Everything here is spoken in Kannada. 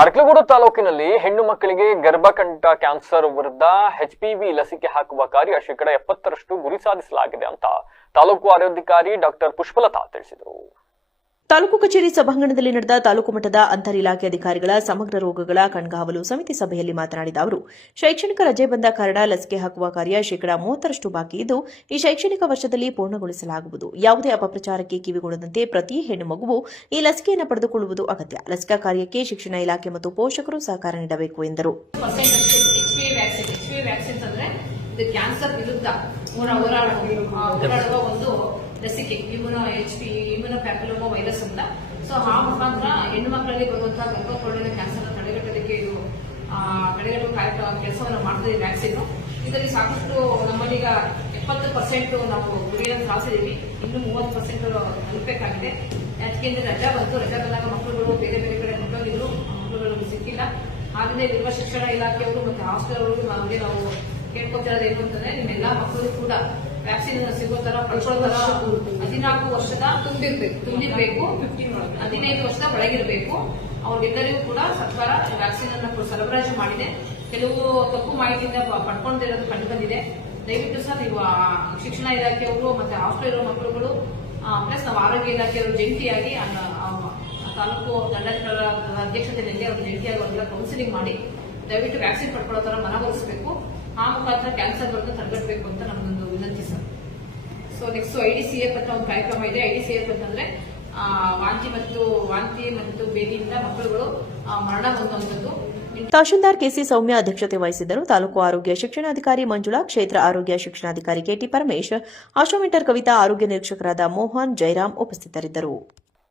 ಅರಕಲಗೂಡು ತಾಲೂಕಿನಲ್ಲಿ ಹೆಣ್ಣು ಮಕ್ಕಳಿಗೆ ಗರ್ಭಕಂಠ ಕ್ಯಾನ್ಸರ್ ವಿರುದ್ಧ HPV ಲಸಿಕೆ ಹಾಕುವ ಕಾರ್ಯ 70% ಗುರಿ ಸಾಧಿಸಲಾಗಿದೆ ಅಂತ ತಾಲೂಕು ಆರೋಗ್ಯಾಧಿಕಾರಿ ಡಾಕ್ಟರ್ ಪುಷ್ಪಲತಾ ತಿಳಿಸಿದರು. ತಾಲೂಕು ಕಚೇರಿ ಸಭಾಂಗಣದಲ್ಲಿ ನಡೆದ ತಾಲೂಕು ಮಟ್ಟದ ಅಂತರ್ ಇಲಾಖೆ ಅಧಿಕಾರಿಗಳ ಸಮಗ್ರ ರೋಗಗಳ ಕಣ್ಗಾವಲು ಸಮಿತಿ ಸಭೆಯಲ್ಲಿ ಮಾತನಾಡಿದ ಅವರು, ಶೈಕ್ಷಣಿಕ ರಜೆ ಬಂದ ಕಾರಣ ಲಸಿಕೆ ಹಾಕುವ ಕಾರ್ಯ 30% ಬಾಕಿ ಇದ್ದು, ಈ ಶೈಕ್ಷಣಿಕ ವರ್ಷದಲ್ಲಿ ಪೂರ್ಣಗೊಳಿಸಲಾಗುವುದು. ಯಾವುದೇ ಅಪಪ್ರಚಾರಕ್ಕೆ ಕಿವಿಗೊಡದಂತೆ ಪ್ರತಿ ಹೆಣ್ಣು ಮಗುವು ಈ ಲಸಿಕೆಯನ್ನು ಪಡೆದುಕೊಳ್ಳುವುದು ಅಗತ್ಯ. ಲಸಿಕಾ ಕಾರ್ಯಕ್ಕೆ ಶಿಕ್ಷಣ ಇಲಾಖೆ ಮತ್ತು ಪೋಷಕರು ಸಹಕಾರ ನೀಡಬೇಕು ಎಂದರು. ಕ್ಯಾನ್ಸರ್ ವಿರುದ್ಧ ಹೋರಾಡುವ ಒಂದು ಲಸಿಕೆ ಇಮ್ಯುನೋ ಪ್ಯಾಪಿಲೋಮಾ ವೈರಸ್ ಅಂತ. ಸೊ ಆ ಮುಖಾಂತರ ಹೆಣ್ಣು ಮಕ್ಕಳಲ್ಲಿ ಬರುವಂತಹ ಗರ್ಭಕೋಶದ ಕ್ಯಾನ್ಸರ್ ತಡೆಗಟ್ಟೋದಕ್ಕೆ ಇದು ತಡೆಗಟ್ಟುವ ಕೆಲಸವನ್ನು ಮಾಡ್ತಾ ಇದೆ ವ್ಯಾಕ್ಸಿನ್. ಇದರಲ್ಲಿ ಸಾಕಷ್ಟು ನಮ್ಮಲ್ಲೀಗ 70% ನಾವು ಗುರಿಯನ್ನು ಸಾಧಿಸಿದ್ದೀವಿ. ಇನ್ನು 30% ತಲುಪಬೇಕಾಗಿದೆ. ಯಾಕೆಂದ್ರೆ ರಜಾ ಬಂದಾಗ ಮಕ್ಕಳುಗಳು ಬೇರೆ ಬೇರೆ ಕಡೆ ಹೊರಟೋಗಿದ್ರು, ಮಕ್ಕಳುಗಳು ಸಿಕ್ಕಿಲ್ಲ. ಆದ್ರಿಂದ ಇಲ್ಲಿರುವ ಶಿಕ್ಷಣ ಇಲಾಖೆಯವರು ಮತ್ತು ಹಾಸ್ಟೆಲ್ ಅವರು ನಮಗೆ ನಾವು ಕೇಳ್ಕೊತಿರೋದು ಏನು ಅಂತಂದ್ರೆ, ನಿಮ್ಮೆಲ್ಲಾ ಮಕ್ಕಳು ಕೂಡ ವ್ಯಾಕ್ಸಿನ್ ಸಿಗೋ ತರ ಪಡ್ಕೊಳ್ಳೋ ತರ 14 ವರ್ಷದ ತುಂಬಿರ್ಬೇಕು, 15 ವರ್ಷದ ಒಳಗಿರಬೇಕು. ಅವ್ರಿಗೆಲ್ಲರಿಗೂ ಕೂಡ ಸರ್ಕಾರ ವ್ಯಾಕ್ಸಿನ್ ಅನ್ನು ಸರಬರಾಜು ಮಾಡಿದೆ. ಕೆಲವು ತಪ್ಪು ಮಾಹಿತಿಯಿಂದ ಪಡ್ಕೊಂಡಿರೋದು ಕಂಡು ಬಂದಿದೆ. ದಯವಿಟ್ಟು ಸಹ ನೀವು ಶಿಕ್ಷಣ ಇಲಾಖೆಯವರು ಮತ್ತೆ ಹಾಸ್ಟೆಲ್ ಇರೋ ಮಕ್ಕಳುಗಳು ಪ್ಲಸ್ ನಾವು ಆರೋಗ್ಯ ಇಲಾಖೆಯವರು ಜಂಟಿಯಾಗಿ ತಾಲೂಕು ದಂಡಾಧಿಕಾರಿಗಳ ಅಧ್ಯಕ್ಷತೆಯಲ್ಲಿ ಅವರು ಜಂಟಿಯಾಗಿ ಅವರೆಲ್ಲ ಕೌನ್ಸಿಲಿಂಗ್ ಮಾಡಿ ದಯವಿಟ್ಟು ವ್ಯಾಕ್ಸಿನ್ ಪಡ್ಕೊಳ್ಳೋ ತರ ಮನವೊಲಿಸಬೇಕು. ಆ ಮುಖಾಂತರ ಕ್ಯಾನ್ಸರ್ ಬರೋದು ತಡೆಗಟ್ಟಬೇಕು ಅಂತ ನಮ್ಮದೊಂದು ವಿನಂತಿ ಸರ್. ಸೊ ನೆಕ್ಸ್ಟ್ IDCF ಅಂತ ಒಂದು ಕಾರ್ಯಕ್ರಮ ಇದೆ. IDCF ಅಂತಂದ್ರೆ ವಾಂತಿ ಮತ್ತು ಬೇದಿಯಿಂದ ಮಕ್ಕಳುಗಳು ಮರಣ ಹೊಂದುವಂಥದ್ದು. ತಹಶೀಲ್ದಾರ್ ಕೆಸಿ ಸೌಮ್ಯ ಅಧ್ಯಕ್ಷತೆ ವಹಿಸಿದ್ದರು. ತಾಲೂಕು ಆರೋಗ್ಯ ಶಿಕ್ಷಣಾಧಿಕಾರಿ ಮಂಜುಳಾ, ಕ್ಷೇತ್ರ ಆರೋಗ್ಯ ಶಿಕ್ಷಣಾಧಿಕಾರಿ KT ಪರಮೇಶ್, ಆಶೋಮೀಟರ್ ಕವಿತಾ, ಆರೋಗ್ಯ ನಿರೀಕ್ಷಕರಾದ ಮೋಹನ್, ಜಯರಾಮ್ ಉಪಸ್ಥಿತರಿದ್ದರು.